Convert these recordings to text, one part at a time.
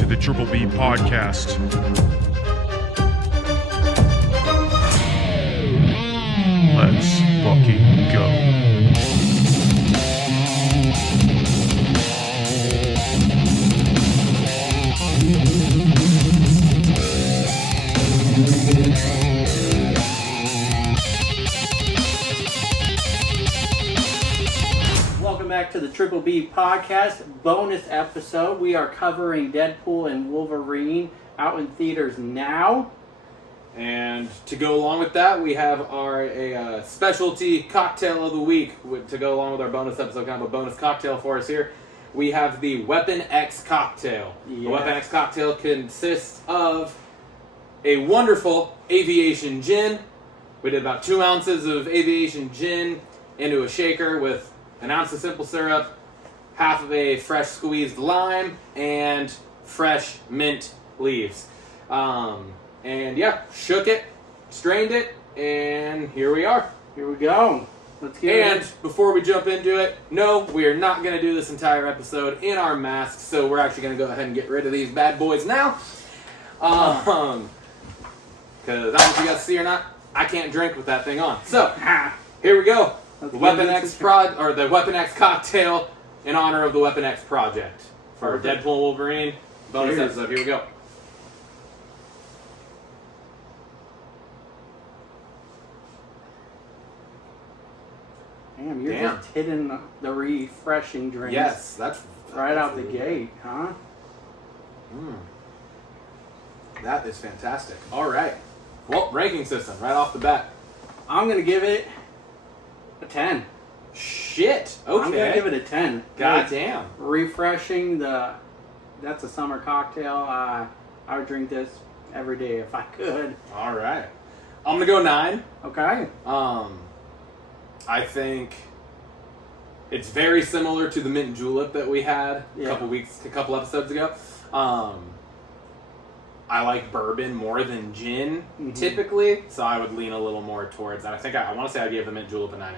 to the Triple B Podcast. Let's fucking go. Welcome back to the Triple B Podcast bonus episode. We are covering Deadpool and Wolverine out in theaters now. And to go along with that, we have our specialty cocktail of the week to go along with our bonus episode, kind of a bonus cocktail for us here. We have the Weapon X cocktail. Yes. The Weapon X cocktail consists of a wonderful aviation gin. We did about 2 ounces of aviation gin into a shaker with an ounce of simple syrup, half of a fresh squeezed lime, and fresh mint leaves. And yeah, shook it, strained it, and here we are. Here we go. Let's get And before we jump into it, no, we are not going to do this entire episode in our masks, so we're actually going to go ahead and get rid of these bad boys now. Because I don't know if you guys see or not, I can't drink with that thing on. So, here we go. The Weapon X the Weapon X cocktail in honor of the Weapon X project for Deadpool and Wolverine bonus episode. Here we go. Damn, you're just hitting the refreshing drinks. Yes, that's right out the gate, huh? That is fantastic. All right. Well, ranking system right off the bat. I'm going to give it a 10. Shit. Okay. I'm going to give it a 10. God It's damn. refreshing. That's a summer cocktail. I would drink this every day if I could. All right. I'm going to go 9. Okay. I think it's very similar to the mint julep that we had a couple episodes ago. I like bourbon more than gin typically, so I would lean a little more towards that. I want to say I gave the mint julep a 9.5.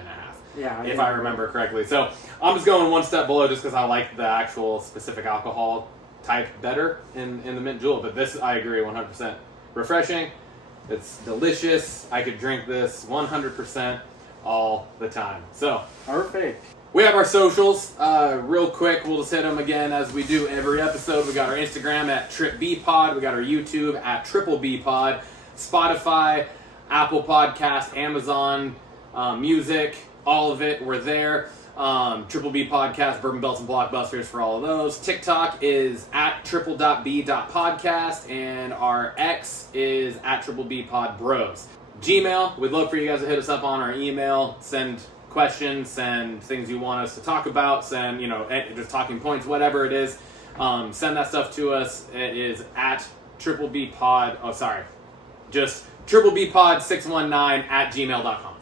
Yeah. If I remember correctly. So I'm just going one step below just because I like the actual specific alcohol type better in the mint julep. But this, I agree 100%. Refreshing. It's delicious. I could drink this 100% all the time. So Perfect. we have our socials. Real quick, we'll just hit them again as we do every episode. We got our Instagram at TripBPod. We got our YouTube at Triple B Pod. Spotify, Apple Podcast, Amazon Music, all of it. We're there. Triple B Podcast, Bourbon, Belts, and Blockbusters for all of those. TikTok is at triple.b.podcast, and our X is at Triple B Pod Bros. Gmail, we'd love for you guys to hit us up on our email, send questions, send things you want us to talk about, send, just talking points, whatever it is. Send that stuff to us. It is at just triplebpod619 at gmail.com.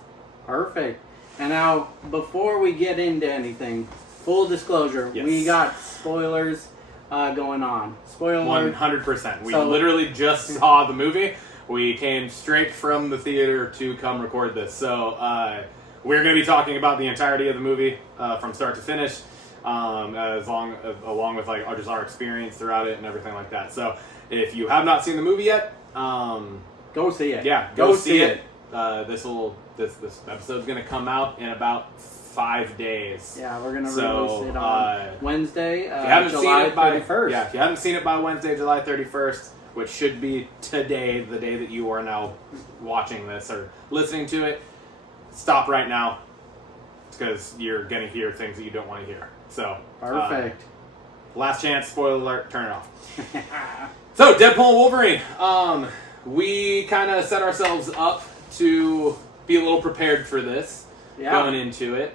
Perfect. And now, before we get into anything, full disclosure, we got spoilers going on. Spoiler 100%. We literally just saw the movie. We came straight from the theater to come record this. So we're going to be talking about the entirety of the movie from start to finish, along with just our experience throughout it and everything like that. So if you have not seen the movie yet, go see it. Yeah, go see it. This episode's going to come out in about 5 days. Yeah, we're going to release it on Wednesday, July 31st. Yeah, if you haven't seen it by Wednesday, July 31st, which should be today, the day that you are now watching this or listening to it, stop right now because you're going to hear things that you don't want to hear. So, perfect. Last chance, spoiler alert, turn it off. So, Deadpool and Wolverine. We kind of set ourselves up to be a little prepared for this going into it.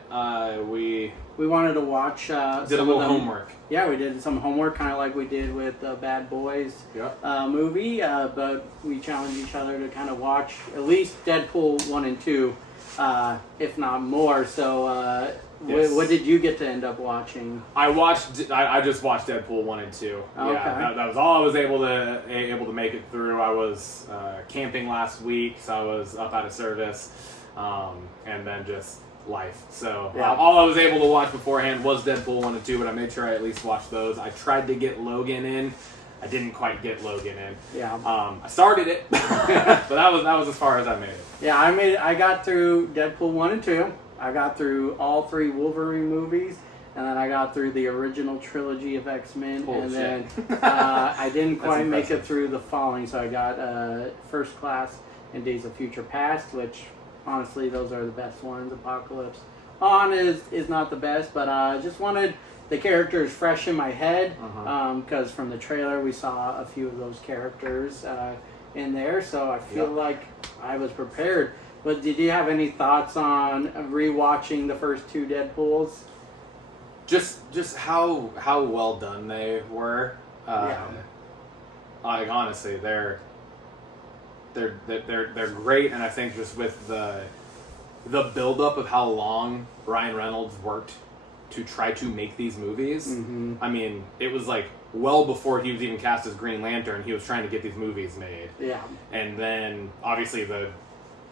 We wanted to watch did a little homework. Yeah, we did some homework, kind of like we did with the Bad Boys movie, but we challenged each other to kind of watch at least Deadpool 1 and 2, if not more. So what did you get to end up watching? I just watched Deadpool 1 and 2. Okay. Yeah, that was all I was able to make it through. I was camping last week, so I was up out of service, and then just life. So all I was able to watch beforehand was Deadpool 1 and 2, but I made sure I at least watched those. I tried to get Logan in I didn't quite get Logan in. Yeah. I started it, but that was as far as I made it. Yeah, I got through Deadpool 1 and 2. I got through all 3 Wolverine movies. And then I got through the original trilogy of X-Men. Holy and shit. then I didn't quite make impressive. it through the following. So I got First Class and Days of Future Past, which honestly, those are the best ones. Apocalypse On is not the best, but I just wanted the characters fresh in my head. Because from the trailer, we saw a few of those characters in there. So I feel like I was prepared. But did you have any thoughts on rewatching the first 2 Deadpools? Just how well done they were. Like honestly, they're great, and I think just with the buildup of how long Ryan Reynolds worked to try to make these movies. I mean, it was like well before he was even cast as Green Lantern, he was trying to get these movies made. Yeah. And then obviously the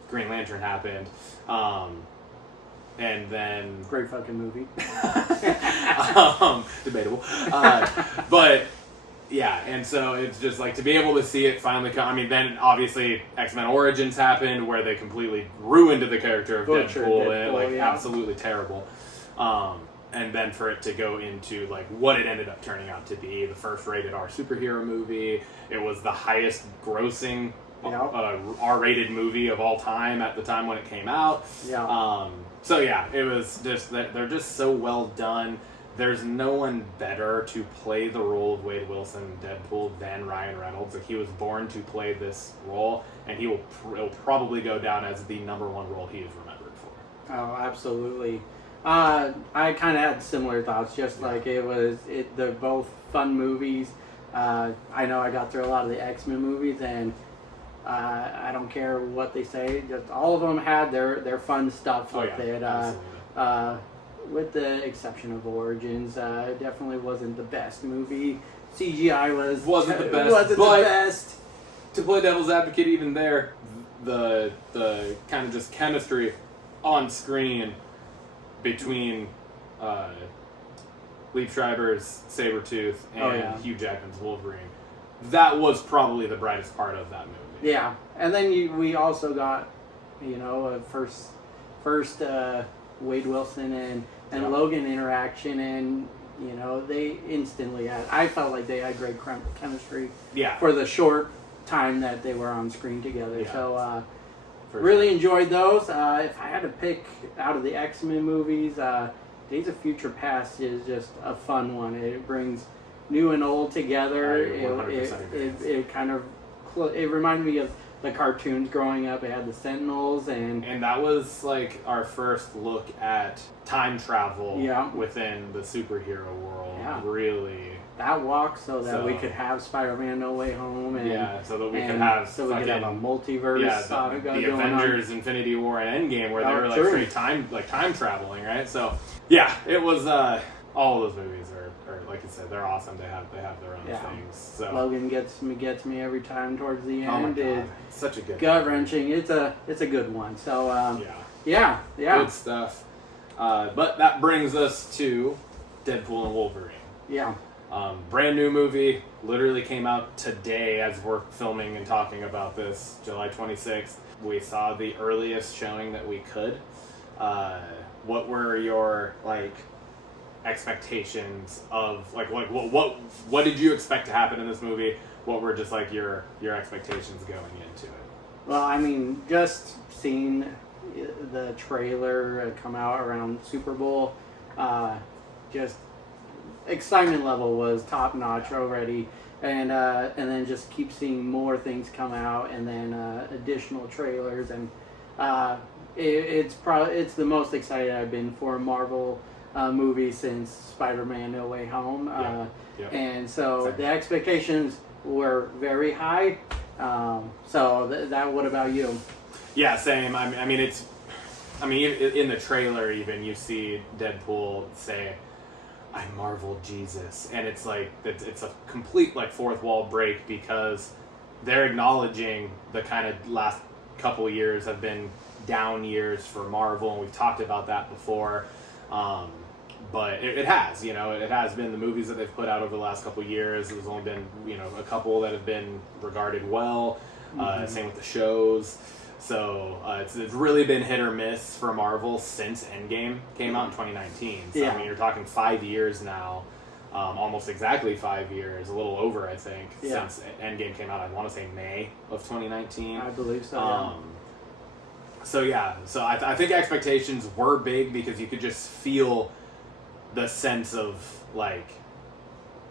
Green Lantern happened. And then Great fucking movie. Debatable. But yeah, and so it's just like to be able to see it finally come. I mean, then obviously X-Men Origins happened where they completely ruined the character of Deadpool, and absolutely terrible. And then for it to go into like what it ended up turning out to be, the first rated R superhero movie. It was the highest grossing R-rated movie of all time at the time when it came out. Yeah. So yeah, it was just that they're just so well done. There's no one better to play the role of Wade Wilson in Deadpool than Ryan Reynolds. Like, he was born to play this role, and it'll probably go down as the number 1 role he is remembered for. Oh, absolutely. I kind of had similar thoughts. Just like they're both fun movies. I know I got through a lot of the X-Men movies, and I don't care what they say. Just all of them had their fun stuff with it. With the exception of Origins, it definitely wasn't the best movie. CGI wasn't the best. To play devil's advocate, even there, the kind of just chemistry on screen between Liev Schreiber's Sabretooth and Hugh Jackman's Wolverine, that was probably the brightest part of that movie. Yeah, and then we also got, a first Wade Wilson and Logan interaction, and they instantly had. I felt like they had great chemistry. Yeah. For the short time that they were on screen together, Yeah. so really enjoyed those. If I had to pick out of the X-Men movies, Days of Future Past is just a fun one. It brings new and old together. It kind of it reminded me of the cartoons growing up. It had the Sentinels, and that was like our first look at time travel within the superhero world. Yeah. Really. That walk so that we could have Spider-Man No Way Home, and so that we could have a multiverse the Avengers, Infinity War, and Endgame, where they were like straight time traveling, right? So yeah, it was all of those movies are like you said, they're awesome. They have their own things. So Logan gets me every time towards the end. Oh my God. It's such a good gut wrenching. It's a good one. So yeah, good stuff. But that brings us to Deadpool and Wolverine. Yeah. Brand new movie, literally came out today as we're filming and talking about this, July 26th. We saw the earliest showing that we could. What were your expectations of what did you expect to happen in this movie? What were just your expectations going into it? Well, I mean, just seeing the trailer come out around Super Bowl, just excitement level was top notch already, and then just keep seeing more things come out, and then additional trailers, and it's the most excited I've been for a Marvel movie since Spider-Man No Way Home, and so the expectations were very high. So that. What about you? Yeah, same. I mean, in the trailer even you see Deadpool say, "I Marvel Jesus," and it's like it's a complete fourth wall break, because they're acknowledging the kind of last couple years have been down years for Marvel, and we've talked about that before. but it has, it has been the movies that they've put out over the last couple of years. There's only been, a couple that have been regarded well. Same with the shows. So it's really been hit or miss for Marvel since Endgame came out in 2019. So I mean, you're talking 5 years now, almost exactly 5 years, a little over, I think, since Endgame came out. I want to say May of 2019. I believe so. So I think expectations were big because you could just feel the sense of like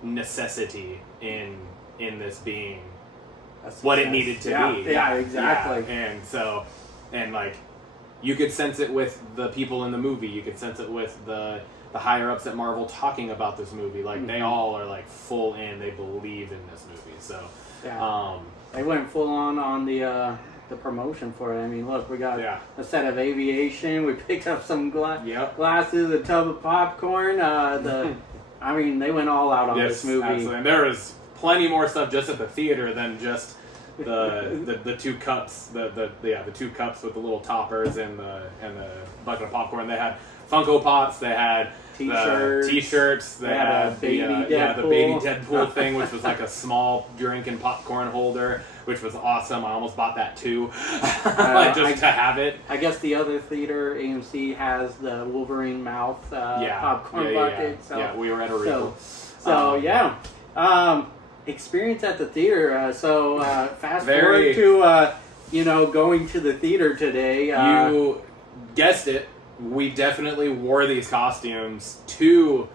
necessity in this being what it needed to be. Yeah, exactly. Yeah. And like you could sense it with the people in the movie. You could sense it with the higher ups at Marvel talking about this movie. Like they all are like full in. They believe in this movie. So they went full on the promotion for it. I mean, look, we got a set of aviation. We picked up some glasses, a tub of popcorn. I mean, they went all out on this movie. Absolutely. And there was plenty more stuff just at the theater than just the two cups. The two cups with the little toppers and the bucket of popcorn. They had Funko Pops. They had T-shirts. They had baby Deadpool. The baby Deadpool thing, which was like a small drink and popcorn holder, which was awesome. I almost bought that too, just to have it. I guess the other theater, AMC, has the Wolverine mouth popcorn bucket. So, yeah, we were at a Regal. Experience at the theater. Fast forward to going to the theater today. You guessed it. We definitely wore these costumes to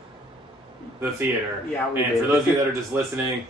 the theater. Yeah, we did. And for those of you that are just listening,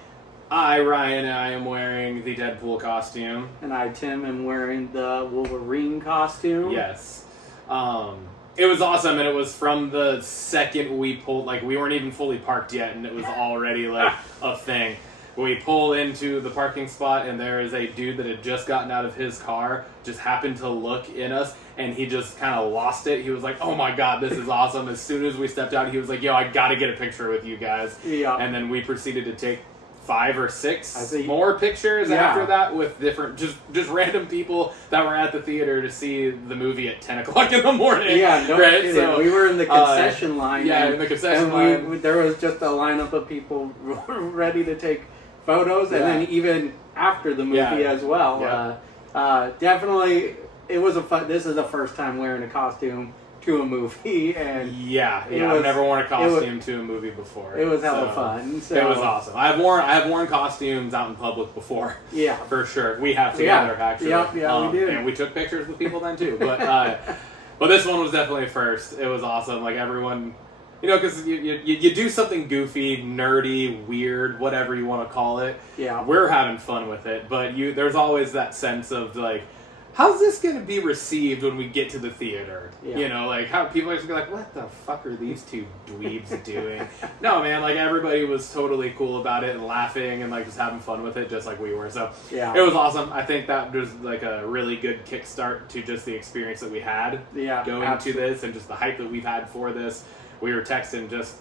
Ryan, I am wearing the Deadpool costume. And I, Tim, am wearing the Wolverine costume. Yes. It was awesome, and it was from the second we pulled, like, we weren't even fully parked yet, and it was already, like, a thing. We pull into the parking spot, and there is a dude that had just gotten out of his car, just happened to look in us, and he just kind of lost it. He was like, oh my god, this is awesome. As soon as we stepped out, he was like, yo, I gotta get a picture with you guys. Yeah. And then we proceeded to take 5 or 6 more pictures after that with different, just random people that were at the theater to see the movie at 10 o'clock in the morning. Yeah, no kidding. So, we were in the concession line. Yeah, in the concession line. There was just a lineup of people ready to take photos, and then even after the movie as well. Yeah. Definitely, it was this is the first time wearing a costume to a movie, and I've never worn a costume to a movie before. It was hella fun. So. It was awesome. I've worn costumes out in public before. Yeah, for sure. We have together actually. Yeah, we did, and we took pictures with people then too. But this one was definitely a first. It was awesome. Like everyone. Because you do something goofy, nerdy, weird, whatever you want to call it. Yeah. We're having fun with it, but there's always that sense of, like, how's this going to be received when we get to the theater? Yeah. Like, how people are going to be like, what the fuck are these two dweebs doing? No, man, like, everybody was totally cool about it and laughing and, like, just having fun with it, just like we were. So, it was awesome. I think that was, like, a really good kickstart to just the experience that we had going to this and just the hype that we've had for this. We were texting just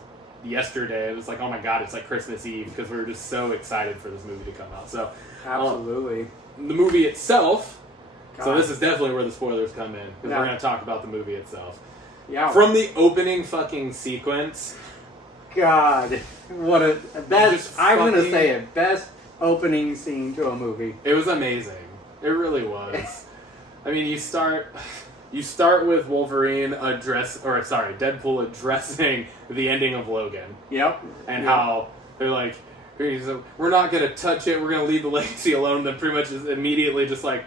yesterday. It was like, oh my god, it's like Christmas Eve because we were just so excited for this movie to come out. So, absolutely. The movie itself. God. So this is definitely where the spoilers come in because we're going to talk about the movie itself. Yeah. From the opening fucking sequence. God, what a best! I'm going to say it, best opening scene to a movie. It was amazing. It really was. I mean, you start with Wolverine Deadpool addressing the ending of Logan. Yep. And how they're like, we're not going to touch it, we're going to leave the legacy alone. Then pretty much is immediately just like,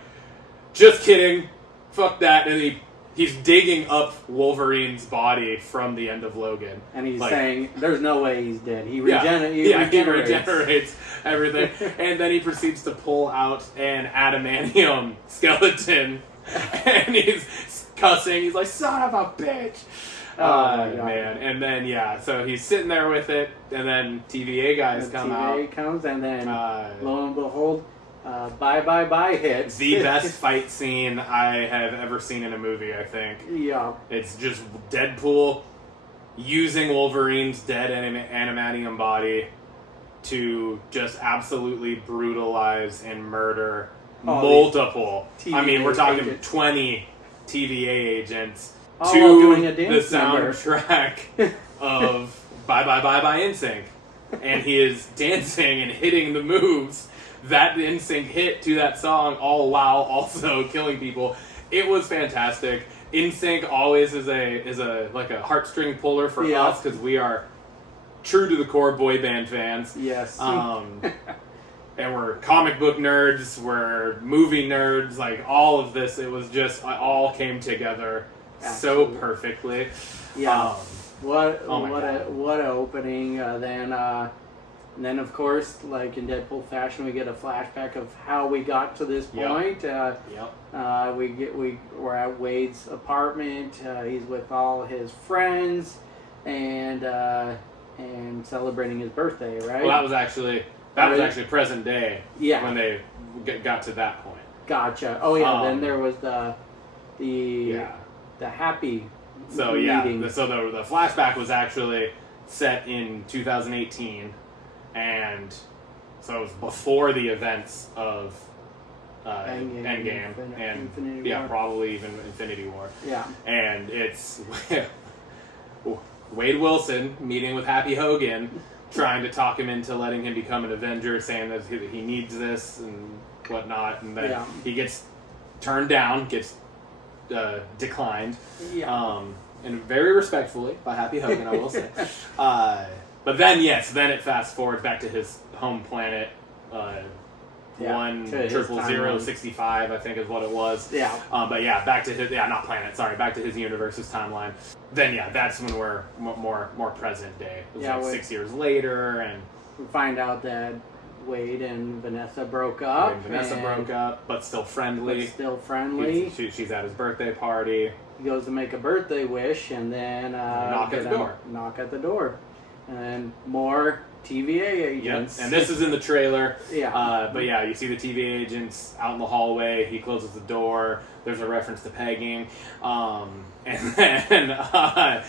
just kidding, fuck that. And he's digging up Wolverine's body from the end of Logan. And he's saying, there's no way he's dead. He regenerates everything. And then he proceeds to pull out an adamantium skeleton. And he's cussing. He's like, son of a bitch. Man. And then, so he's sitting there with it. And then TVA guys come out. TVA comes, and then, lo and behold, bye hits. The best fight scene I have ever seen in a movie, I think. Yeah. It's just Deadpool using Wolverine's dead animatium body to just absolutely brutalize and murder multiple. TVA I mean, we're talking agents. 20 TVA agents all to doing a the dance soundtrack of Bye Bye Bye Bye NSYNC. And he is dancing and hitting the moves that NSYNC hit to that song, all while also killing people. It was fantastic. NSYNC always is a like a heartstring puller for us because we are true to the core boy band fans. Yes. And we're comic book nerds, we're movie nerds, like all of this. It was just, it all came together so perfectly. Yeah. What God. a opening. Then of course, like in Deadpool fashion, we get a flashback of how we got to this point. We're at Wade's apartment. He's with all his friends and celebrating his birthday, right? Well, that was actually present day. Yeah. When they got to that point. Gotcha. Oh yeah. Then there was the happy. So meeting. So the flashback was actually set in 2018, and so it was before the events of Endgame and Infinity War. probably even Infinity War. Yeah. And it's Wade Wilson meeting with Happy Hogan, trying to talk him into letting him become an Avenger, saying that he needs this and whatnot, and then he gets turned down, gets declined, and very respectfully by Happy Hogan, I will say. But then it fast forwards back to his home planet, 10065, I think is what it was. Yeah. But back to his not planet, sorry, back to his universe's timeline. Then that's when we're more present day. It was 6 years later, and we find out that Wade and Vanessa broke up. But still friendly. She's at his birthday party. He goes to make a birthday wish, and then knock at the door. And then more TVA agents. Yep. And this is in the trailer. Yeah. But you see the TVA agents out in the hallway. He closes the door. There's a reference to pegging. And then, a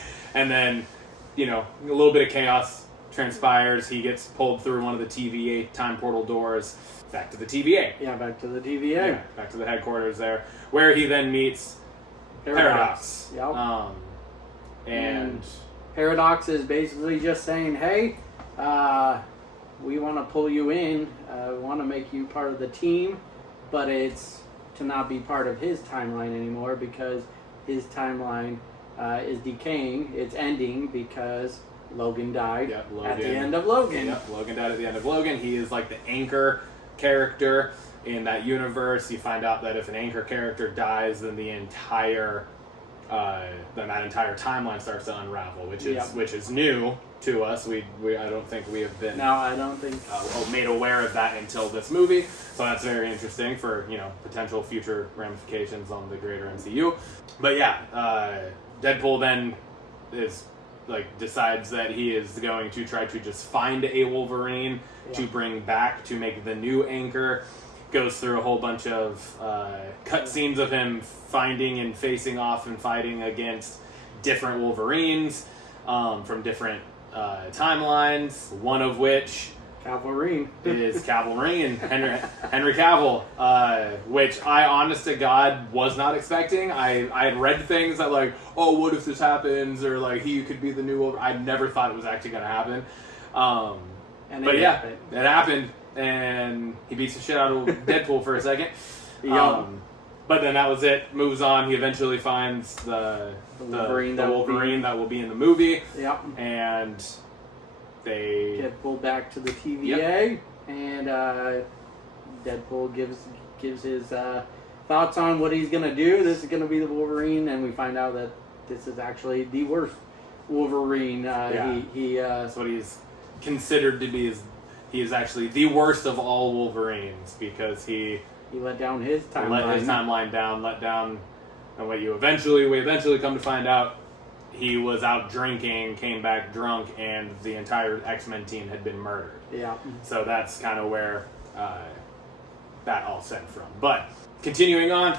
little bit of chaos transpires. He gets pulled through one of the TVA time portal doors back to the TVA. Yeah, back to the TVA. Yeah, back to the headquarters there, where he then meets Paradox. Yep. And Paradox is basically just saying, hey, we want to pull you in. We want to make you part of the team, but it's to not be part of his timeline anymore because his timeline is decaying. It's ending because Logan died at the end of Logan. Yep, Logan died at the end of Logan. He is like the anchor character in that universe. You find out that if an anchor character dies, then the entire that entire timeline starts to unravel, which is new to us. I don't think we have been made aware of that until this movie. So that's very interesting for potential future ramifications on the greater MCU. But Deadpool then decides that he is going to try to just find a Wolverine to bring back to make the new anchor. Goes through a whole bunch of cutscenes of him finding and facing off and fighting against different Wolverines from different timelines. One of which is Cavalrine, Henry Cavill, which I, honest to God, was not expecting. I had read things that what if this happens, or he could be the new Wolverine. I never thought it was actually going to happen. It happened. And he beats the shit out of Deadpool for a second. But then that was it. Moves on. He eventually finds the Wolverine that will be in the movie. Yep. And they get pulled back to the TVA, and Deadpool gives his thoughts on what he's gonna do. This is gonna be the Wolverine, and we find out that this is actually the worst Wolverine. That's what he's considered to be. He is actually the worst of all Wolverines because he let down his timeline. Let down, and we eventually come to find out he was out drinking, came back drunk, and the entire X-Men team had been murdered. Yeah. So that's kind of where that all stemmed from. But continuing on,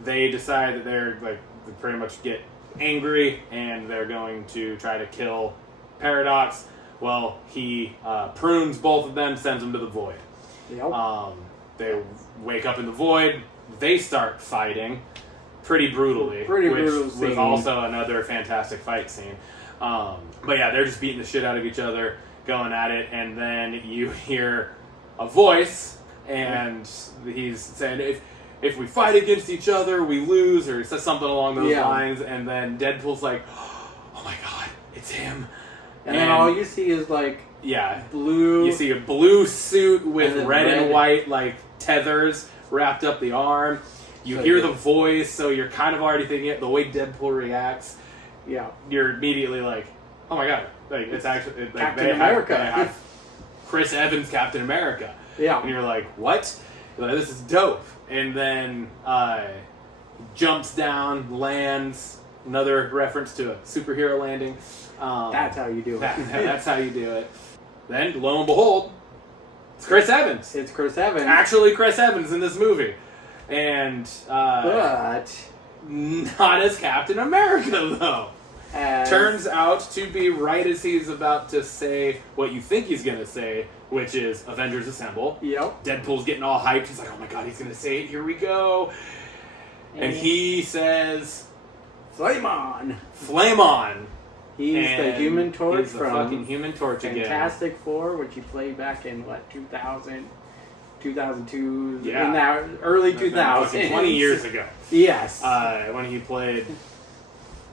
they decide that they pretty much get angry and they're going to try to kill Paradox. Well, he prunes both of them, sends them to the Void. Yep. They wake up in the Void. They start fighting pretty brutally, which was also another fantastic fight scene. But yeah, they're just beating the shit out of each other, going at it, and then you hear a voice, and he's saying, if we fight against each other, we lose, or he says something along those lines, and then Deadpool's like, oh my god, it's him. And then all you see is like blue. You see a blue suit with red and white like tethers wrapped up the arm. You hear the voice, so you're kind of already thinking it. The way Deadpool reacts, you're immediately like, oh my god, like it's actually like Captain America. They have Chris Evans, Captain America. Yeah, and you're like, what? You're like, this is dope. And then jumps down, lands. Another reference to a superhero landing. That's how you do it. That's how you do it. Then, lo and behold, it's Chris Evans. It's Chris Evans. Actually, Chris Evans in this movie. And but not as Captain America, though. Turns out to be right as he's about to say what you think he's going to say, which is Avengers Assemble. Yep. Deadpool's getting all hyped. He's like, oh my god, he's going to say it. Here we go. And he says, Flame on. Flame on. He's the Human Torch he's the from fucking Human Torch again. Fantastic Four, which he played back in, 2000, 2002, Yeah. in that early 2000s. 20 years ago. Yes. When he played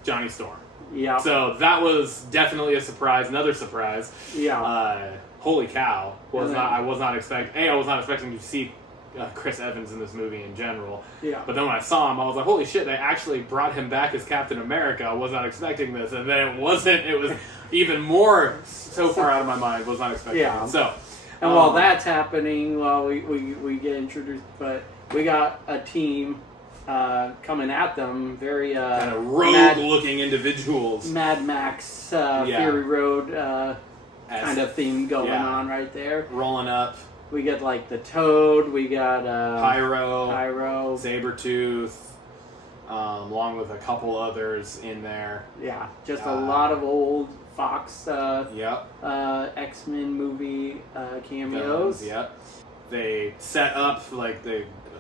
Johnny Storm. Yeah. So that was definitely a surprise. Another surprise. Yeah. Holy cow! I was not expecting to see Chris Evans in this movie in general. Yeah. But then when I saw him, I was like, holy shit! They actually brought him back as Captain America. I was not expecting this, and then it wasn't. It was even more so far out of my mind. Was not expecting. Yeah. It. So. And while that's happening, we get introduced, but we got a team coming at them, very kind of rogue-looking individuals. Mad Max, Fury Road kind of theme going on right there. Rolling up. We get like the Toad, we got Pyro, Sabretooth, along with a couple others in there. Yeah, just a lot of old Fox X-Men movie cameos. Yep. They set up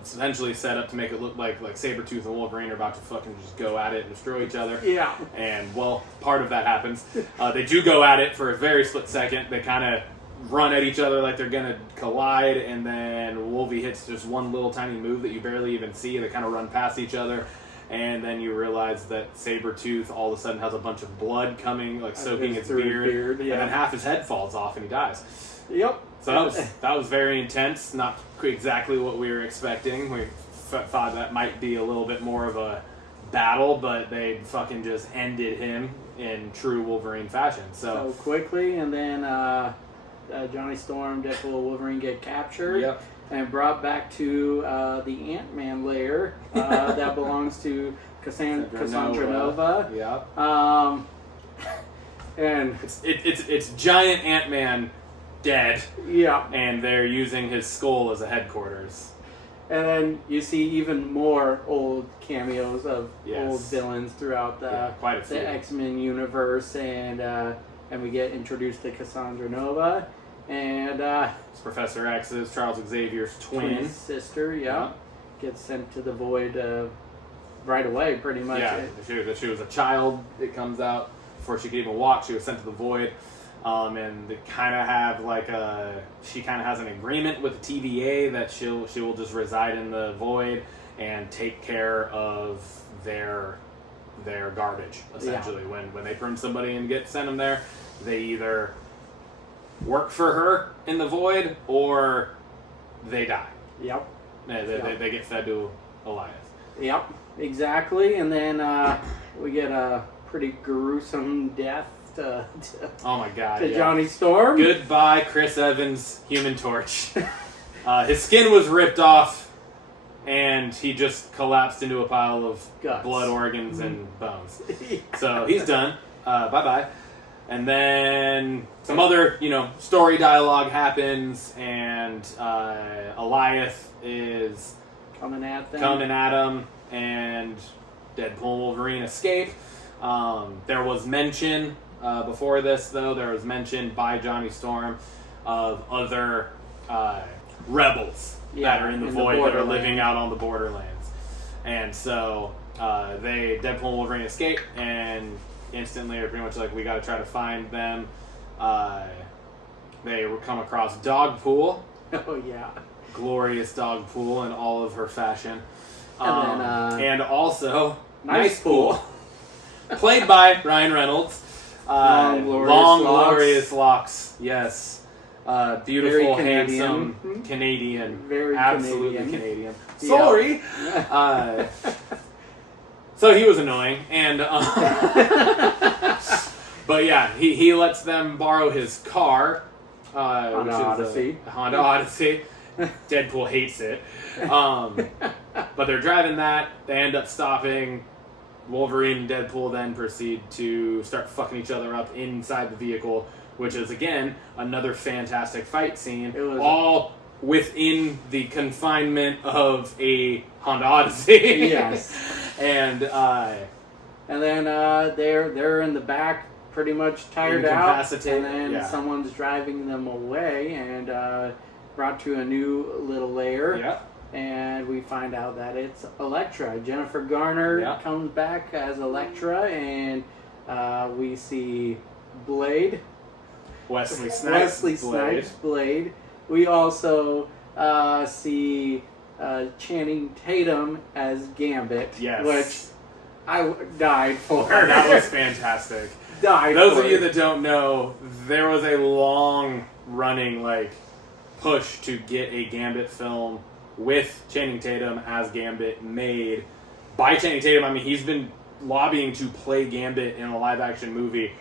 essentially set up to make it look like Sabretooth and Wolverine are about to fucking just go at it and destroy each other. Yeah. And, well, part of that happens. They do go at it for a very split second. They kind of run at each other like they're going to collide, and then Wolvie hits just one little tiny move that you barely even see. They kind of run past each other, and then you realize that Sabretooth all of a sudden has a bunch of blood coming, soaking his beard, and then half his head falls off and he dies. Yep. So that was very intense. Not exactly what we were expecting. We thought that might be a little bit more of a battle, but they fucking just ended him in true Wolverine fashion. So quickly, and then Johnny Storm, Deadpool, Wolverine get captured and brought back to the Ant-Man lair that belongs to Cassandra Nova. Yep. And it's giant Ant-Man dead. Yeah. And they're using his skull as a headquarters. And then you see even more old cameos of old villains throughout the X-Men universe, and we get introduced to Cassandra Nova, and it's Professor X's, Charles Xavier's twin sister. Gets sent to the Void right away, pretty much. Yeah, she was a child. It comes out before she could even walk. She was sent to the Void. And they kind of have she kind of has an agreement with the TVA that she will just reside in the Void and take care of their garbage, essentially. When they bring somebody and send them there, they either work for her in the Void or they die. Yep. They get fed to Elias. Yep, exactly. And then we get a pretty gruesome death. Oh my god. To Johnny Storm. Goodbye, Chris Evans, Human Torch. His skin was ripped off, and he just collapsed into a pile of blood, organs, and bones. So he's done. Bye-bye. And then some other, story dialogue happens, and Elias is coming at them, and Deadpool and Wolverine escape. There was mention before this, though, there was mention by Johnny Storm of other rebels that are in the Void that are living out on the borderlands. And so Deadpool and Wolverine escape, and instantly are pretty much like, we got to try to find them. They come across Dogpool. Oh, yeah. Glorious Dogpool in all of her fashion. And also Nice Pool. Played by Ryan Reynolds. Long, glorious locks. Yes. Beautiful, Very handsome Canadian. Very Absolutely Canadian. Sorry. So he was annoying, and but yeah, he lets them borrow his car, Honda Odyssey. Honda Odyssey. Deadpool hates it, but they're driving that. They end up stopping. Wolverine and Deadpool then proceed to start fucking each other up inside the vehicle, which is again another fantastic fight scene. It was all within the confinement of a Honda Odyssey. Yes. And then they're in the back, pretty much tired out, incapacitated, and then someone's driving them away and brought to a new little lair. Yeah. And we find out that it's Elektra. Jennifer Garner comes back as Elektra, and we see Blade. Wesley Snipes Blade. We also see Channing Tatum as Gambit, which I died for. That was fantastic. Those of you that don't know, there was a long running push to get a Gambit film with Channing Tatum as Gambit made by Channing Tatum. I mean, he's been lobbying to play Gambit in a live action movie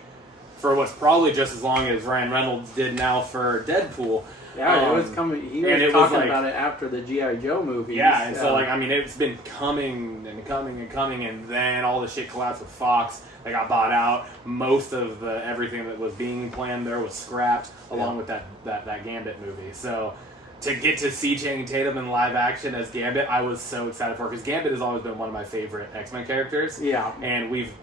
for what's probably just as long as Ryan Reynolds did now for Deadpool. Yeah, it was coming. He was talking about it after the G.I. Joe movie. Yeah, and so it's been coming and coming and coming, and then all the shit collapsed with Fox. They got bought out. Most of everything that was being planned there was scrapped, along with that Gambit movie. So to get to see Channing Tatum in live action as Gambit, I was so excited for, because Gambit has always been one of my favorite X-Men characters. Yeah, and we've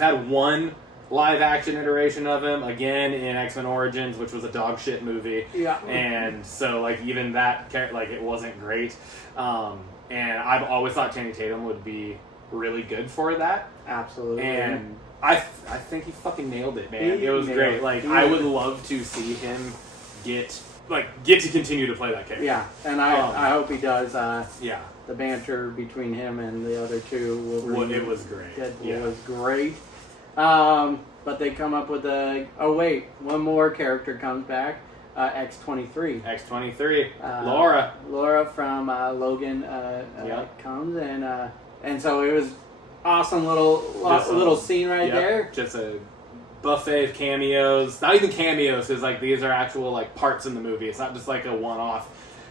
had one live action iteration of him again in X-Men Origins, which was a dog shit movie. Yeah. And so even that it wasn't great. And I've always thought Channing Tatum would be really good for that. Absolutely. And I think he fucking nailed it, man. It was great. I would love to see him get to continue to play that character. Yeah, and I hope he does. Yeah. The banter between him and the other two it was great. Deadpool was great. But they come up with one more character comes back, X-23. X-23, Laura from Logan comes, and so it was awesome little scene there. Just a buffet of cameos, not even cameos, because these are actual parts in the movie. It's not just a one-off.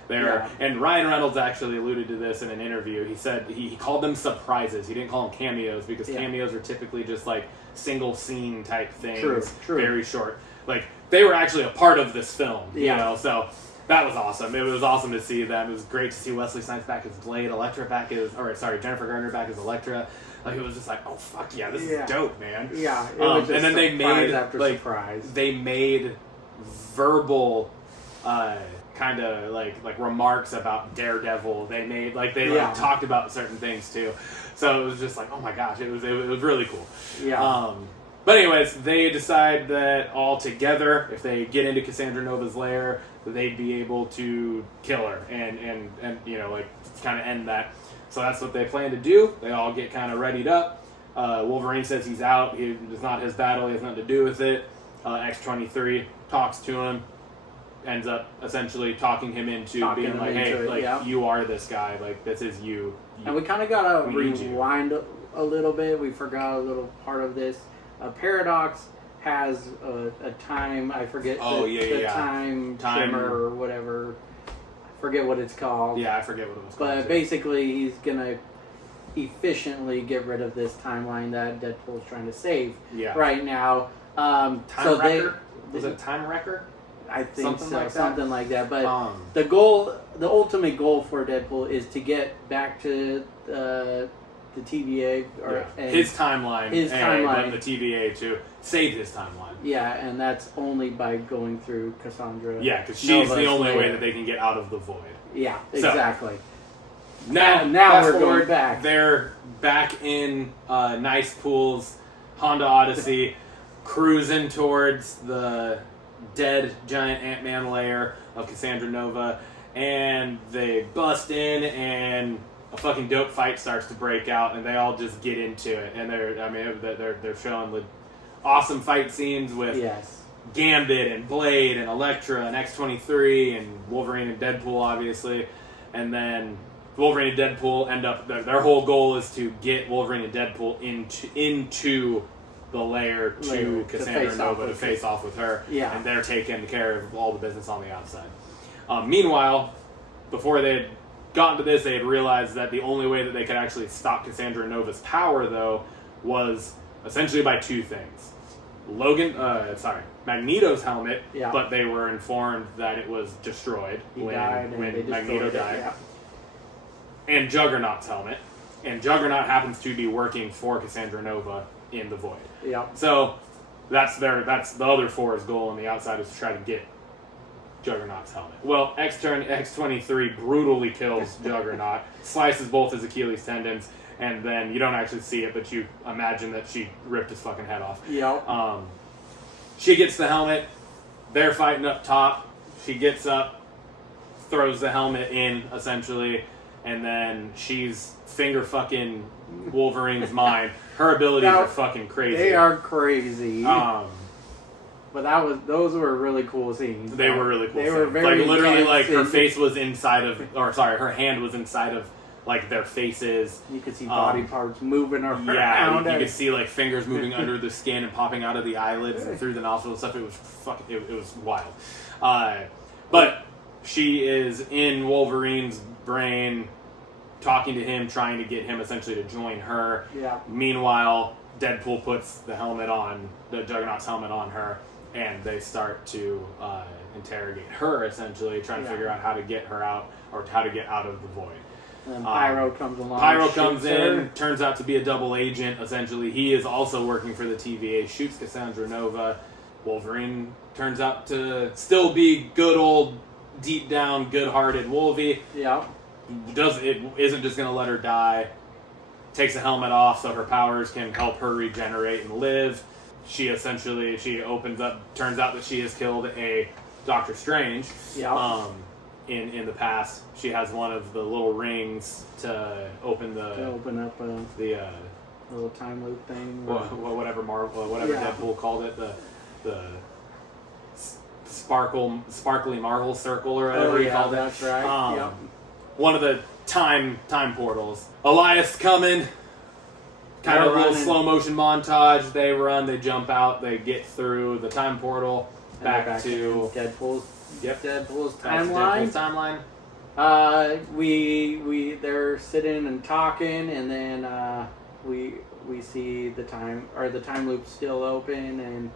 And Ryan Reynolds actually alluded to this in an interview. He said he called them surprises. He didn't call them cameos, because cameos are typically just single scene type things. True. Very short. They were actually a part of this film. You know, so that was awesome. It was awesome to see them. It was great to see Wesley Snipes back as Blade, Jennifer Garner back as Elektra. It was just oh fuck yeah, this is dope, man. Yeah. It was just and then they made surprise. They made verbal kind of remarks about Daredevil. They made talked about certain things too. So it was just oh my gosh, it was really cool. Yeah. But anyways, they decide that all together, if they get into Cassandra Nova's lair, they'd be able to kill her and kind of end that. So that's what they plan to do. They all get kind of readied up. Wolverine says he's out. It's not his battle. He has nothing to do with it. X-23 talks to him. Ends up essentially talking him into being hey, you are this guy. This is you. And we kind of got to rewind a little bit. We forgot a little part of this. Paradox has a time. I forget the time shimmer or whatever. I forget what it's called. Yeah, I forget what it was called. But basically, he's gonna efficiently get rid of this timeline that Deadpool is trying to save right now. Time Wrecker? Was it Time Wrecker? I think something like that. But the ultimate goal for Deadpool is to get back to the TVA his timeline, and the TVA to save his timeline. Yeah, and that's only by going through Cassandra. Yeah, because she's the only way that they can get out of the void. Yeah, exactly. So, now we're going back. They're back in Nice Pool's Honda Odyssey, cruising towards the dead giant Ant-Man lair of Cassandra Nova, and they bust in, and a fucking dope fight starts to break out, and they all just get into it, and they're showing awesome fight scenes with Gambit and Blade and Elektra and X-23 and Wolverine and Deadpool, obviously, and then Wolverine and Deadpool end up, their whole goal is to get Wolverine and Deadpool into the lair to Cassandra Nova to face off with her, and they're taking care of all the business on the outside. Meanwhile, before they had gotten to this, they had realized that the only way that they could actually stop Cassandra Nova's power, though, was essentially by two things. Magneto's helmet, but they were informed that it was destroyed when Magneto died. And Juggernaut's helmet. And Juggernaut happens to be working for Cassandra Nova in the Void. So that's the other four's goal on the outside, is to try to get Juggernaut's helmet. Well, X-23 brutally kills Juggernaut, slices both his Achilles tendons, and then you don't actually see it, but you imagine that she ripped his fucking head off. She gets the helmet. They're fighting up top. She gets up, throws the helmet in, essentially, and then she's finger fucking Wolverine's mind. Her abilities are fucking crazy. They are crazy. But those were really cool scenes. They were really cool. They were very literally her face was inside of, her hand was inside of their faces. You could see body parts moving around. Yeah, you could see fingers moving under the skin and popping out of the eyelids and through the nostrils and stuff. It was it was wild. But she is in Wolverine's brain, talking to him, trying to get him essentially to join her. Meanwhile, Deadpool puts the Juggernaut's helmet on her, and they start to interrogate her, essentially, trying to figure out how to get her out, or how to get out of the Void. And Pyro comes along. Pyro comes in, turns out to be a double agent, essentially. He is also working for the TVA, shoots Cassandra Nova. Wolverine turns out to still be good old, deep down, good-hearted Wolvie. Isn't just going to let her die. Takes the helmet off so her powers can help her regenerate and live. She opens up, turns out that she has killed a Doctor Strange. In the past, she has one of the little rings to open up the little time loop thing. Whatever Deadpool called it, the sparkly Marvel circle or whatever he called it. That's right. One of the time portals. Elias coming. Kind of a little slow motion montage. They run, they jump out, they get through the time portal back to Deadpool's timeline. They're sitting and talking, and then we see the time loop still open, and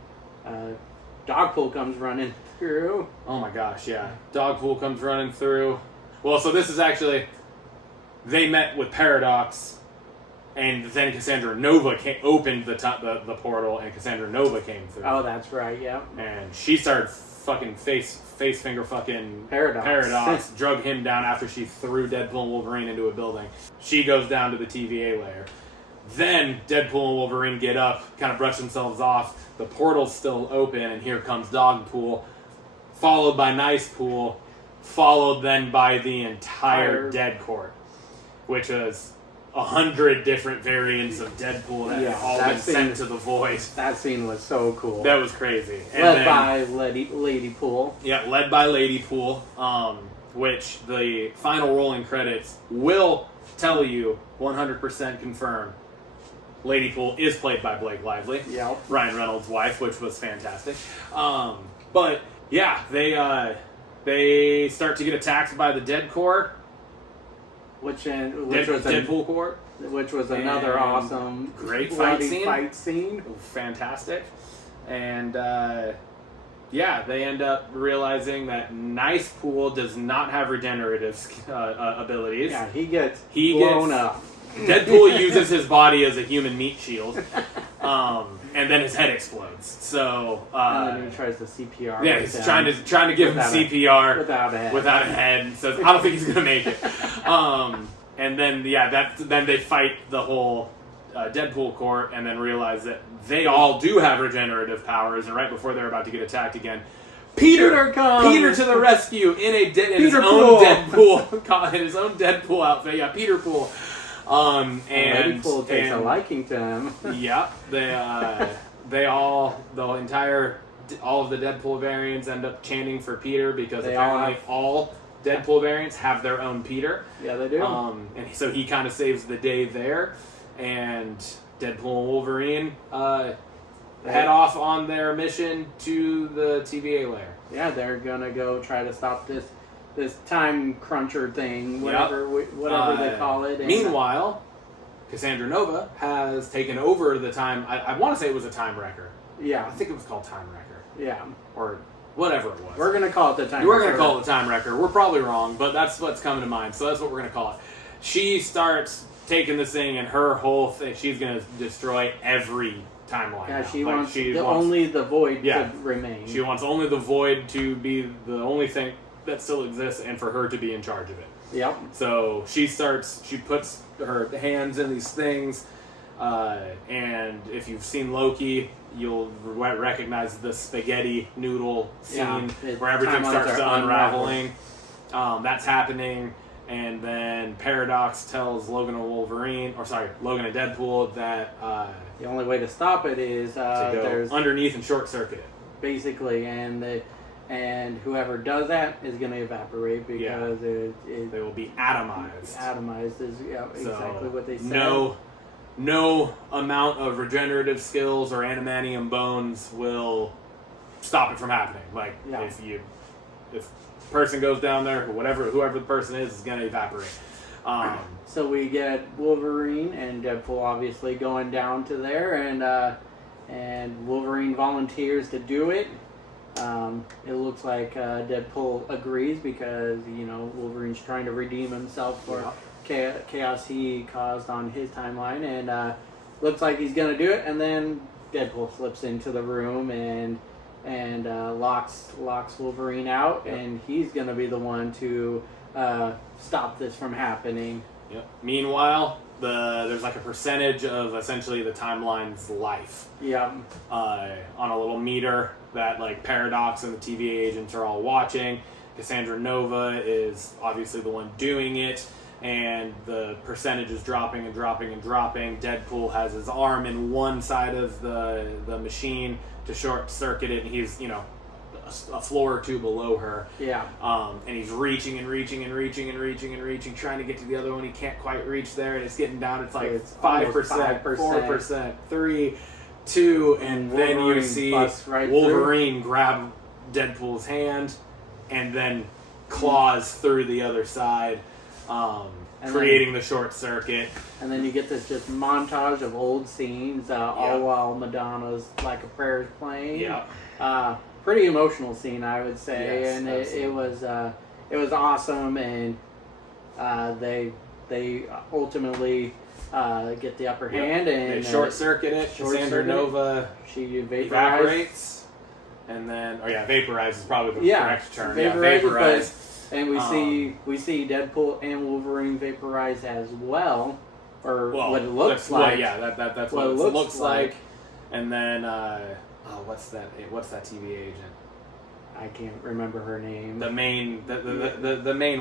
Dogpool comes running through. Oh my gosh, yeah. Dogpool comes running through. Well, so this is actually, they met with Paradox, and then Cassandra Nova opened the portal, and Cassandra Nova came through. Oh, that's right, yeah. And she started fucking face finger fucking Paradox, drug him down after she threw Deadpool and Wolverine into a building. She goes down to the TVA lair. Then Deadpool and Wolverine get up, kind of brush themselves off. The portal's still open, and here comes Dogpool, followed by Nicepool, followed then by the entire Dead Court, which was 100 different variants of Deadpool that had all been sent to the Void. That scene was so cool. That was crazy. Led by Lady Pool. Yeah, led by Lady Pool, which the final rolling credits will tell you 100% confirm. Lady Pool is played by Blake Lively, Ryan Reynolds' wife, which was fantastic. But yeah, they start to get attacked by the Dead Court. Which was Deadpool Court, which was another awesome, great fight scene. Fantastic, and they end up realizing that Nicepool does not have regenerative abilities. Yeah, he gets blown up. Deadpool uses his body as a human meat shield, and then his head explodes. So and then he tries to CPR. Yeah, he's trying to give him CPR without a head. And says, "I don't think he's gonna make it." And then then they fight the whole Deadpool Court, and then realize that they all do have regenerative powers. And right before they're about to get attacked again, Peter to the rescue in his own Deadpool outfit. Yeah, Peter Pool. And Pool takes a liking to him. Yeah, all of the Deadpool variants end up chanting for Peter because apparently all Deadpool variants have their own Peter. Yeah, they do. And so he kind of saves the day there, and Deadpool and Wolverine head off on their mission to the TVA lair. Yeah, they're gonna go try to stop this time cruncher thing, whatever they call it. And meanwhile, Cassandra Nova has taken over the time. I want to say it was a time wrecker. Yeah, I think it was called Time Wrecker. Yeah, or whatever it was. We're gonna call it the Time. We're gonna call it the Time Wrecker. We're probably wrong, but that's what's coming to mind. So that's what we're gonna call it. She starts taking this thing, and her whole thing, she's gonna destroy every timeline. Yeah, now. she wants only the Void to remain. She wants only the Void to be the only thing that still exists, and for her to be in charge of it. Yep. So she puts her hands in these things, and if you've seen Loki, you'll recognize the spaghetti noodle scene where everything starts to unraveling. That's happening, and then Paradox tells Logan and Deadpool that the only way to stop it is to go there's underneath and short circuit it. Basically, and whoever does that is going to evaporate because they will be atomized. Atomized is exactly what they said. No amount of regenerative skills or adamantium bones will stop it from happening. If a person goes down there, whoever the person is going to evaporate. So we get Wolverine and Deadpool obviously going down to there, and Wolverine volunteers to do it. It looks like Deadpool agrees because Wolverine's trying to redeem himself for chaos he caused on his timeline, and looks like he's gonna do it. And then Deadpool slips into the room and locks Wolverine out, and he's gonna be the one to stop this from happening. Yep. Meanwhile, there's like a percentage of essentially the timeline's life. Yeah. On a little meter that Paradox and the TVA agents are all watching. Cassandra Nova is obviously the one doing it, and the percentage is dropping and dropping and dropping. Deadpool has his arm in one side of the machine to short circuit it, and he's a floor or two below her. Yeah. And he's reaching and reaching and reaching and reaching and reaching, trying to get to the other one. He can't quite reach there, and it's getting down. It's 5%, 4%, 3%, 2%, and then you see Wolverine grab Deadpool's hand and then claws through the other side, creating the short circuit. And then you get this just montage of old scenes, all while Madonna's Like a Prayer is playing. Yeah. Pretty emotional scene, I would say, yes, and it was awesome, and they ultimately get the upper hand, and they short circuit it. Cassandra Nova she evaporates, and then vaporize is probably the correct term. Vaporize. And we see Deadpool and Wolverine vaporize as well, or what it looks like. That's what it looks like. And then what's that TV agent? I can't remember her name. The main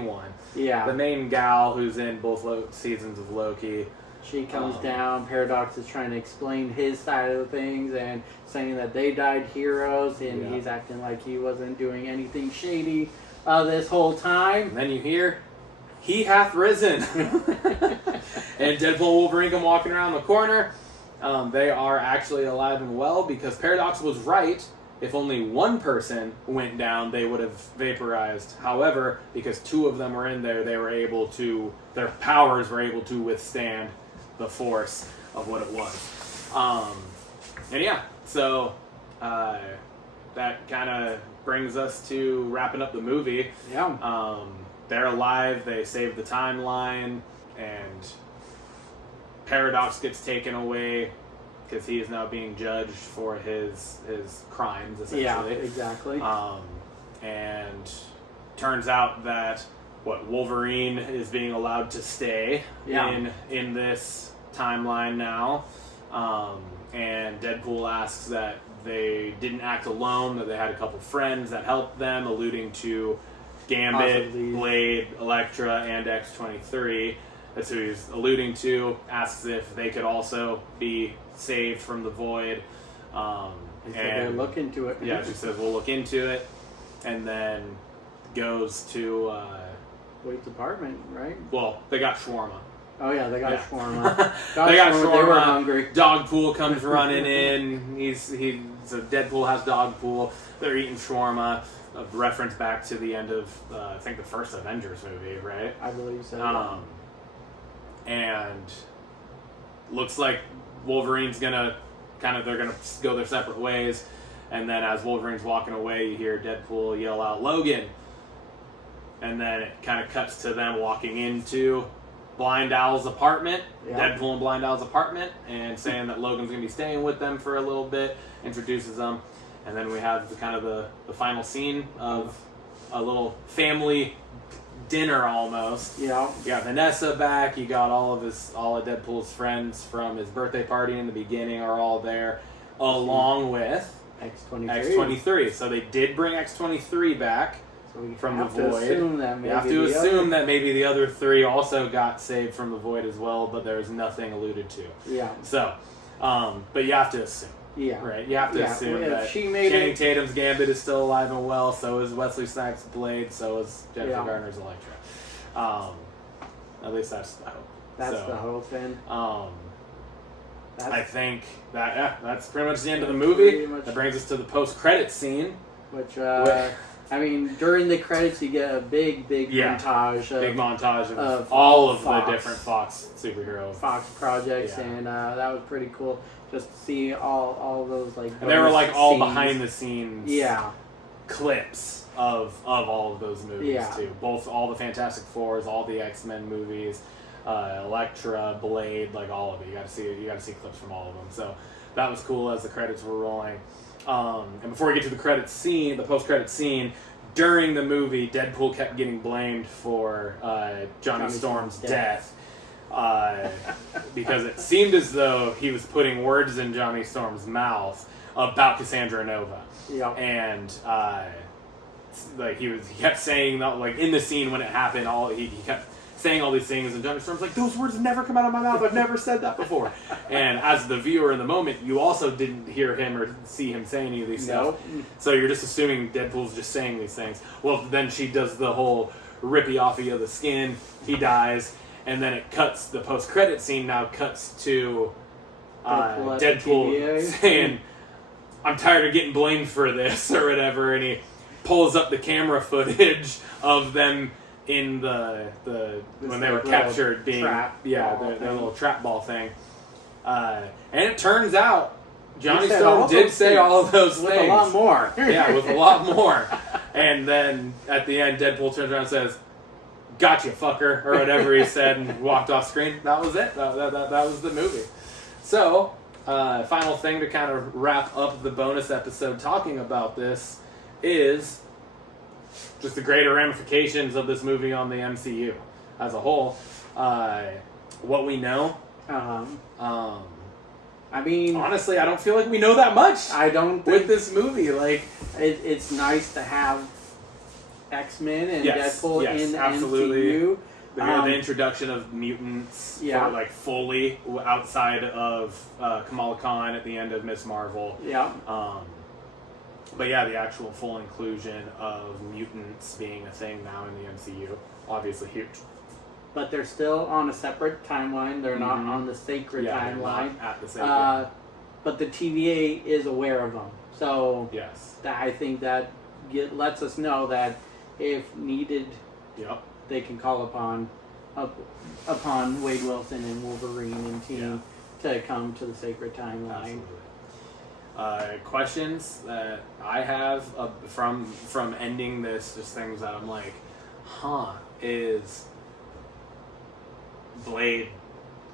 one. Yeah. The main gal who's in both seasons of Loki. She comes down. Paradox is trying to explain his side of things and saying that they died heroes, and he's acting like he wasn't doing anything shady this whole time. And then you hear, "He hath risen," and Deadpool and Wolverine come walking around the corner. They are actually alive and well because Paradox was right. If only one person went down, they would have vaporized. However, because two of them were in there, their powers were able to withstand the force of what it was. So that kind of brings us to wrapping up the movie. Yeah. They're alive. They saved the timeline, and Paradox gets taken away because he is now being judged for his crimes, essentially. Yeah, exactly. And turns out that Wolverine is being allowed to stay in this timeline now. And Deadpool asks that they didn't act alone, that they had a couple friends that helped them, alluding to Gambit, Possibly. Blade, Elektra, and X-23. That's who he's alluding to. Asks if they could also be saved from the void. They said they'll look into it. Yeah, she says we'll look into it, and then goes to Wade's apartment, right? well, they got shawarma. Oh yeah, they got Yeah. shawarma. They got shawarma. They were hungry. Dogpool comes running in. So Deadpool has Dogpool. They're eating shawarma. A reference back to the end of I think the first Avengers movie, right? I believe so. And looks like Wolverine's gonna they're gonna go their separate ways. And then as Wolverine's walking away, you hear Deadpool yell out, "Logan!" And then it kind of cuts to them walking into Blind Owl's apartment, Yeah. Deadpool and Blind Owl's apartment, and saying that Logan's going to be staying with them for a little bit, introduces them. And then we have the final scene of a little family dinner almost. Yeah. You got Vanessa back, you got all of Deadpool's friends from his birthday party in the beginning are all there, along with X-23. So they did bring X-23 back So we from have the to void. assume that maybe You have to the assume other- that maybe the other three also got saved from the void as well, but there's nothing alluded to. Yeah. So, but you have to assume, Yeah. right? You have to Yeah, assume if that she made Channing it- Tatum's Gambit is still alive and well, so is Wesley Snipes' Blade, so is Jennifer Yeah. Garner's Elektra. At least that's the hope. That's So, the hope, and I think that, that's pretty much the end of the Pretty movie. much. That brings us to the post-credit scene. which I mean, during the credits, you get a big Yeah. montage of Big montage of of all of Fox. the different Fox superhero. Fox projects, Yeah. and that was pretty cool. Just to see all those like. And they were like bonus all scenes. behind the scenes Yeah. clips of all of those movies Yeah. too. Both all the Fantastic Fours, all the X-Men movies, Elektra, Blade, like all of it. You got to see clips from all of them. So that was cool as the credits were rolling. And before we get to the credits scene, the post-credit scene, during the movie, Deadpool kept getting blamed for Johnny Storm's death. Because it seemed as though he was putting words in Johnny Storm's mouth about Cassandra Nova. Yeah. And like he kept saying that, like in the scene when it happened, he kept saying all these things, and Johnny Storm's like, "Those words have never come out of my mouth. I've never said that before." And as the viewer in the moment, you also didn't hear him or see him say any of these stuff. So you're just assuming Deadpool's just saying these things. Well, then she does the whole rippy offy of the skin. He dies, and then it cuts. The post-credit scene now cuts to Deadpool at the Deadpool TVA. saying, "I'm tired of getting blamed for this," or whatever, and he pulls up the camera footage of them in the when they were like captured being trap their ball little trap ball thing, and it turns out Johnny said all Storm did those say things all of those with things a lot more. yeah, with a lot more. And then at the end, Deadpool turns around and says, "Gotcha, fucker," or whatever he said, and walked off screen. That was it. That was the movie. So, final thing to kind of wrap up the bonus episode talking about this is just the greater ramifications of this movie on the MCU as a whole. What we know. I mean, Honestly, I don't feel like we know that much I don't with think this movie. Like, it's nice to have X-Men and Yes, Deadpool yes, in the absolutely. MCU. the introduction of mutants, Yeah. like fully outside of Kamala Khan at the end of Miss Marvel. Yeah. But yeah, the actual full inclusion of mutants being a thing now in the MCU, obviously huge. But they're still on a separate timeline. They're not Mhm. on the sacred Yeah, they're timeline. not at the same time. But the TVA is aware of them. So Yes. I think that lets us know that if needed, Yep. they can call upon Wade Wilson and Wolverine and team to come to the sacred timeline. Absolutely. Questions that I have from ending this, just things that I'm like, is Blade,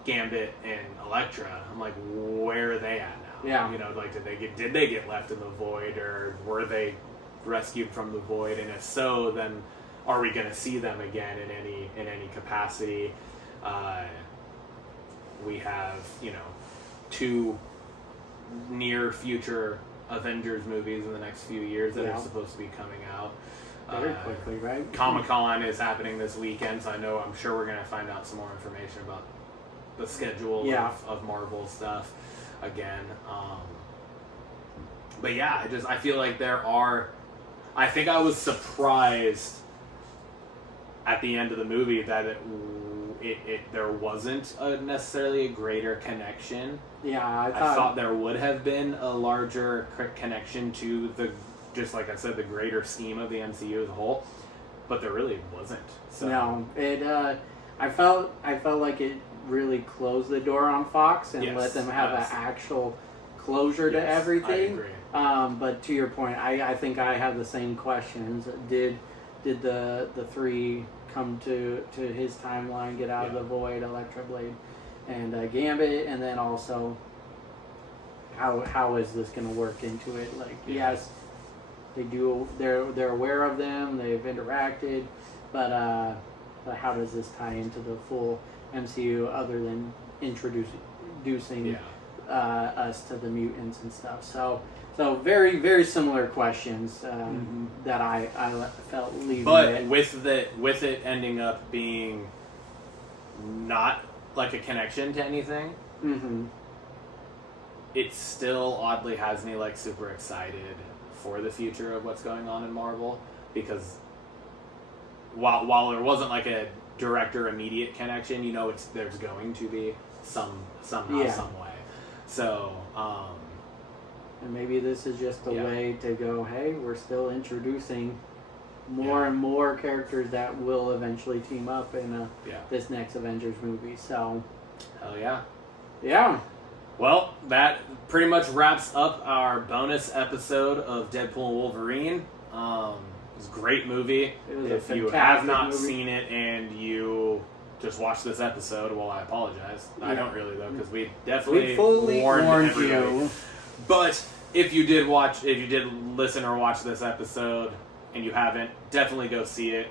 Gambit, and Elektra. I'm like, where are they at now? Yeah. You know, like did they get left in the void, or were they rescued from the void? And if so, then are we going to see them again in any capacity? we have, 2 near future Avengers movies in the next few years that are supposed to be coming out. Very quickly, right? Comic-Con is happening this weekend, so I'm sure we're going to find out some more information about the schedule of Marvel stuff again. But yeah, I feel like I think I was surprised at the end of the movie that there wasn't necessarily a greater connection. Yeah, I thought there would have been a larger connection to just like I said, the greater scheme of the MCU as a whole, but there really wasn't. So. No, I felt like it really closed the door on Fox and let them have an actual closure to everything. I agree. But to your point, I think I have the same questions. Did the 3 come to his timeline, get out of the void, Electro Blade, and Gambit, and then also how is this going to work into it? Like, yes, they do. They're aware of them. They've interacted, but how does this tie into the full MCU other than introducing us to the mutants and stuff? So very, very similar questions that I felt leaving. But with it ending up being not like a connection to anything, it still oddly has me like super excited for the future of what's going on in Marvel, because while there wasn't like a direct or immediate connection, there's going to be somehow some way. So and maybe this is just a way to go, hey, we're still introducing more and more characters that will eventually team up in this next Avengers movie. So hell yeah. Yeah. Well, that pretty much wraps up our bonus episode of Deadpool and Wolverine. It was a great movie. If you have not seen it and you just watched this episode, well, I apologize. I don't really, though, because we definitely warned everybody. You. But if you did listen or watch this episode and you haven't, definitely go see it.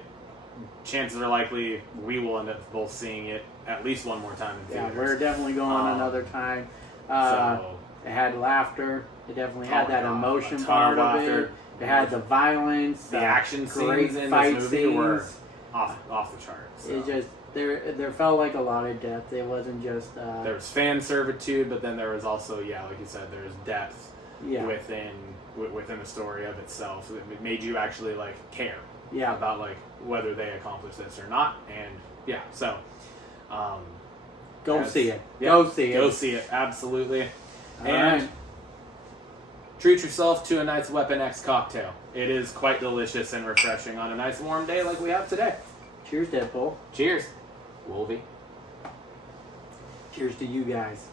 Chances are likely we will end up both seeing it at least one more time in theaters. Yeah, we're definitely going another time. It had laughter. It definitely had that emotion part of it. It had the violence. The action scenes in this movie were off the charts. So. It just there felt like a lot of depth. It wasn't just there was fan servitude, but then there was also like you said, there was depth within the story of itself. It made you actually like care about like whether they accomplished this or not, and so. Go see it. Go see it. Absolutely. And treat yourself to a nice Weapon X cocktail. It is quite delicious and refreshing on a nice warm day like we have today. Cheers, Deadpool. Cheers, Wolvie. Cheers to you guys.